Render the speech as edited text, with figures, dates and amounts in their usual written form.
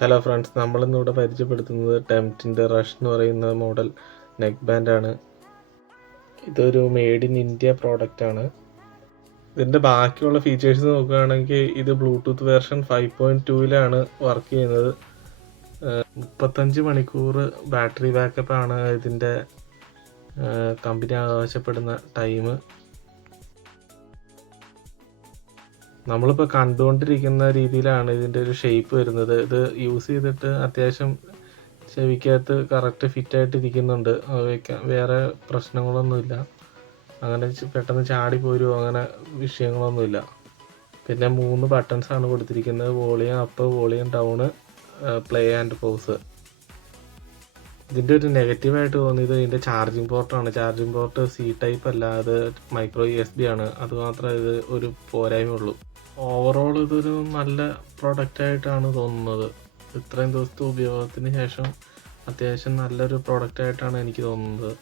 Hello friends, നമ്മളിന്നിവിടെ പരിചയപ്പെടുത്തുന്നത് ടെംപ്റ്റിൻ്റെ rush എന്ന് പറയുന്ന മോഡൽ നെക്ക് ബാൻഡാണ്. ഇതൊരു മെയ്ഡ് ഇൻ ഇന്ത്യ പ്രോഡക്റ്റാണ്. ഇതിൻ്റെ ബാക്കിയുള്ള ഫീച്ചേഴ്സ് നോക്കുകയാണെങ്കിൽ ഇത് ബ്ലൂടൂത്ത് വേർഷൻ 5.2ലാണ് വർക്ക് ചെയ്യുന്നത്. 35 മണിക്കൂർ ബാറ്ററി ബാക്കപ്പാണ് ഇതിൻ്റെ കമ്പനി ആവശ്യപ്പെടുന്ന ടൈം. നമ്മളിപ്പോൾ കണ്ടുകൊണ്ടിരിക്കുന്ന രീതിയിലാണ് ഇതിൻ്റെ ഒരു ഷേപ്പ് വരുന്നത്. ഇത് യൂസ് ചെയ്തിട്ട് അത്യാവശ്യം ചെവിക്കകത്ത് കറക്റ്റ് ഫിറ്റായിട്ട് ഇരിക്കുന്നുണ്ട്. വേറെ പ്രശ്നങ്ങളൊന്നുമില്ല. അങ്ങനെ പെട്ടെന്ന് ചാടി പോരുമോ അങ്ങനെ വിഷയങ്ങളൊന്നുമില്ല. പിന്നെ 3 ബട്ടൺസാണ് കൊടുത്തിരിക്കുന്നത്: volume up, volume down, play and pause. ഇതിൻ്റെ ഒരു നെഗറ്റീവായിട്ട് തോന്നിയത് ഇതിൻ്റെ ചാർജിങ് പോർട്ടാണ്. ചാർജിങ് പോർട്ട് C ടൈപ്പ് അല്ല, അത് മൈക്രോ USB ആണ്. അതുമാത്രമേ ഇത് ഒരു പോരായ്മയുള്ളൂ. ഓവറോൾ ഇതൊരു നല്ല പ്രൊഡക്റ്റായിട്ടാണ് തോന്നുന്നത്. ഇത്രയും ദിവസത്തെ ഉപയോഗത്തിന് ശേഷം അത്യാവശ്യം നല്ലൊരു പ്രൊഡക്റ്റായിട്ടാണ് എനിക്ക് തോന്നുന്നത്.